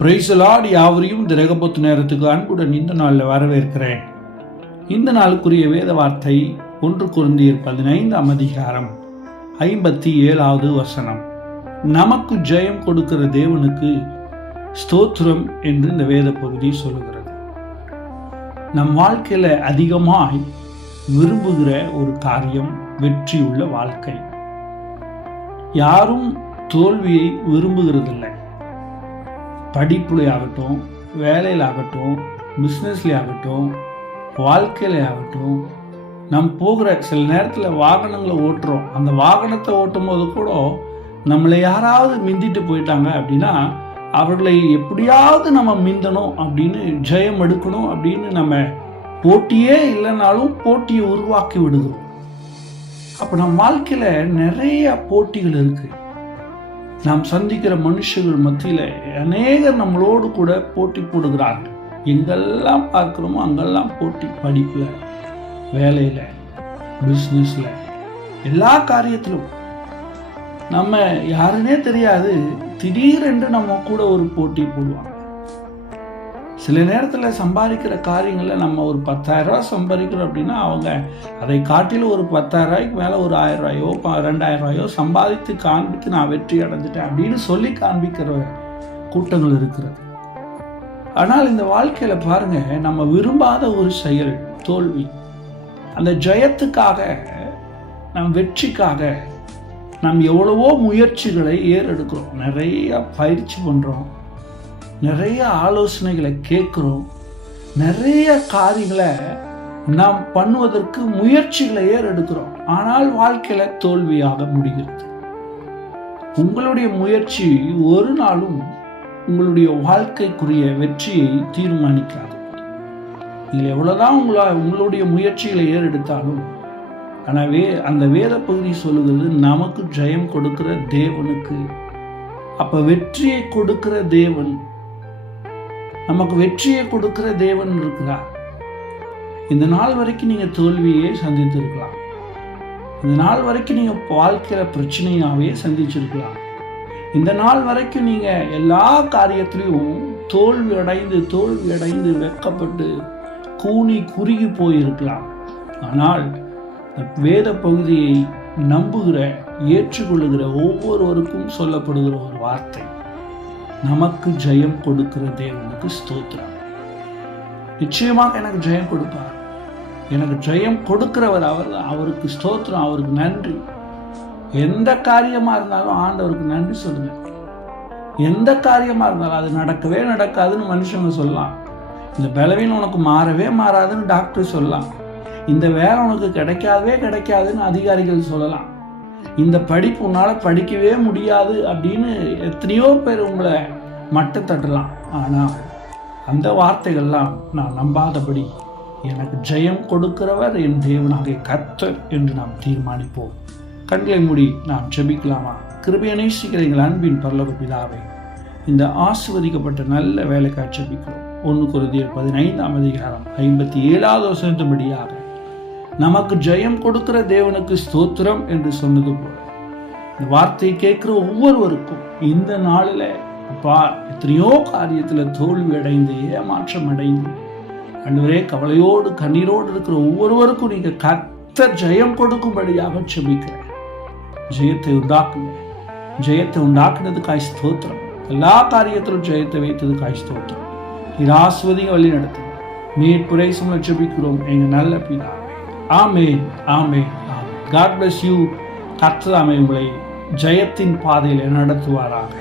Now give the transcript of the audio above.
Praise the Lord. யாவரையும் இந்த ரகபத்து நேரத்துக்கு அன்புடன் இந்த நாளில் வரவேற்கிறேன். இந்த நாளுக்குரிய வேத வார்த்தை 1 கொரிந்தியர் 15 அதிகாரம் 57வது வசனம். நமக்கு ஜெயம் கொடுக்கிற தேவனுக்கு ஸ்தோத்திரம் என்று இந்த வேத பகுதி சொல்லுகிறது. நம் வாழ்க்கையில அதிகமாய் விரும்புகிற ஒரு காரியம் வெற்றியுள்ள வாழ்க்கை. யாரும் தோல்வியை விரும்புகிறதில்லை. படிப்புல ஆகட்டும், வேலையில் ஆகட்டும், பிஸ்னஸ்ல ஆகட்டும், வாழ்க்கையில ஆகட்டும், நம் போகிற சில நேரத்தில் வாகனங்களை ஓட்டுறோம். அந்த வாகனத்தை ஓட்டும் போது கூட நம்மளை யாராவது மிந்திட்டு போயிட்டாங்க அப்படின்னா அவர்களை எப்படியாவது நம்ம மிந்தணும் அப்படின்னு, ஜெயம் எடுக்கணும் அப்படின்னு நம்ம போட்டியே இல்லைனாலும் போட்டியை உருவாக்கி விடுகிறோம். அப்போ நம்ம வாழ்க்கையில் நிறைய போட்டிகள் இருக்கு. நாம் சந்திக்கிற மனுஷர்கள் மத்தியில் அநேகர் நம்மளோடு கூட போட்டி போடுகிறார்கள். எங்கெல்லாம் பார்க்குறோமோ அங்கெல்லாம் போட்டி. படிப்பில், வேலையில், பிஸ்னஸில், எல்லா காரியத்திலும் நம்ம யாருன்னே தெரியாது, திடீரென்று நம்ம கூட ஒரு போட்டி போடுவாங்க. சில நேரத்தில் சம்பாதிக்கிற காரியங்களில் நம்ம ஒரு 10,000 ரூபா சம்பாதிக்கிறோம் அப்படின்னா அவங்க அதை காட்டிலும் ஒரு 10,000 ரூபாய்க்கு மேலே ஒரு 1,000 ரூபாயோ 2,000 ரூபாயோ சம்பாதித்து காண்பித்து நான் வெற்றி அடைஞ்சிட்டேன் அப்படின்னு சொல்லி காண்பிக்கிற கூட்டங்கள் இருக்கிறது. ஆனால் இந்த வாழ்க்கையில் பாருங்க, நம்ம விரும்பாத ஒரு செயல் தோல்வி. அந்த ஜெயத்துக்காக, நம் வெற்றிக்காக நாம் எவ்வளவோ முயற்சிகளை ஏறெடுக்கிறோம். நிறைய பயிற்சி பண்ணுறோம், நிறைய ஆலோசனைகளை கேட்குறோம், நிறைய காரியங்களை நாம் பண்ணுவதற்கு முயற்சிகளை ஏறெடுக்கிறோம். ஆனால் வாழ்க்கையில் தோல்வியாக முடிகிறது. உங்களுடைய முயற்சி ஒரு நாளும் உங்களுடைய வாழ்க்கைக்குரிய வெற்றியை தீர்மானிக்காது. நீங்கள் எவ்வளோதான் உங்களுடைய முயற்சிகளை ஏறெடுத்தாலும், எனவே அந்த வேத பகுதி சொல்லுகிறது நமக்கு ஜெயம் கொடுக்கிற தேவனுக்கு. அப்போ வெற்றியை கொடுக்கிற தேவன், நமக்கு வெற்றியை கொடுக்கிற தேவன் இருக்கிறார். இந்த நாள் வரைக்கும் நீங்கள் தோல்வியே சந்தித்திருக்கலாம். இந்த நாள் வரைக்கும் நீங்கள் வாழ்க்கையில் பிரச்சனையாகவே சந்திச்சிருக்கலாம். இந்த நாள் வரைக்கும் நீங்கள் எல்லா காரியத்திலையும் தோல்வி அடைந்து வெட்கப்பட்டு கூனி குறுகி போயிருக்கலாம். ஆனால் வேத பகுதியை நம்புகிற, ஏற்றுக்கொள்ளுகிற ஒவ்வொருவருக்கும் சொல்லப்படுகிற ஒரு வார்த்தை, நமக்கு ஜெயம் கொடுக்கிற தேவனுக்கு ஸ்தோத்திரம். நிச்சயமாக எனக்கு ஜெயம் கொடுப்பார். எனக்கு ஜெயம் கொடுக்கிறவர் அவர். அவருக்கு ஸ்தோத்திரம், அவருக்கு நன்றி. எந்த காரியமா இருந்தாலும் ஆண்டவருக்கு நன்றி சொல்லுங்க. எந்த காரியமா இருந்தாலும் அது நடக்கவே நடக்காதுன்னு மனுஷங்க சொல்லலாம். இந்த பலவீனம் உனக்கு மாறவே மாறாதுன்னு டாக்டர் சொல்லலாம். இந்த வேலை உனக்கு கிடைக்காதுன்னு அதிகாரிகள் சொல்லலாம். இந்த படிப்பு உன்னால் படிக்கவே முடியாது அப்படின்னு எத்தனையோ பேர் உங்களை மட்டம் தட்டலாம். ஆனால் அந்த வார்த்தைகள்லாம் நான் நம்பாதபடி எனக்கு ஜெயம் கொடுக்கிறவர் என் தேவனாகிய கர்த்தர் என்று நாம் தீர்மானிப்போம். கண்களை மூடி நாம் ஜெபிக்கலாமா? கிருபையை நேசிக்கிற எங்கள் அன்பின் பரலோக பிதாவே, இந்த ஆசீர்வதிக்கப்பட்ட நல்ல வேலைக்காக ஜெபிக்கிறோம். 1 கொரிந்தியர் 15 அதிகாரம் 57வது வசனத்தின்படியாக நமக்கு ஜெயம் கொடுக்கிற தேவனுக்கு ஸ்தோத்திரம் என்று சொன்னது போல, இந்த வார்த்தையை கேட்கிற ஒவ்வொருவருக்கும் இந்த நாளில் எத்தனையோ காரியத்தில் தோல்வி அடைந்து, ஏமாற்றம் அடைந்து, ஆண்டவரே கவலையோடு கண்ணீரோடு இருக்கிற ஒவ்வொருவருக்கும் நீங்க கர்த்தர் ஜெயம் கொடுக்கும்படியாக ஜெபிக்கிறேன். ஜெயத்தை உண்டாக்குனதுக்காய் ஸ்தோத்திரம். எல்லா காரியத்திலும் ஜெயத்தை வைத்ததுக்காய் ஸ்தோத்திரம். ஆசீர்வதிங்க, வழி நடத்துங்க. மீட்புரை சும ஜெபிக்கிறோம் எங்க நல்ல பிதாவே. ஆமென், ஆமென், ஆமென். God bless you. கர்த்தர் உங்களை ஜெயத்தின் பாதையில் நடத்துவாராக.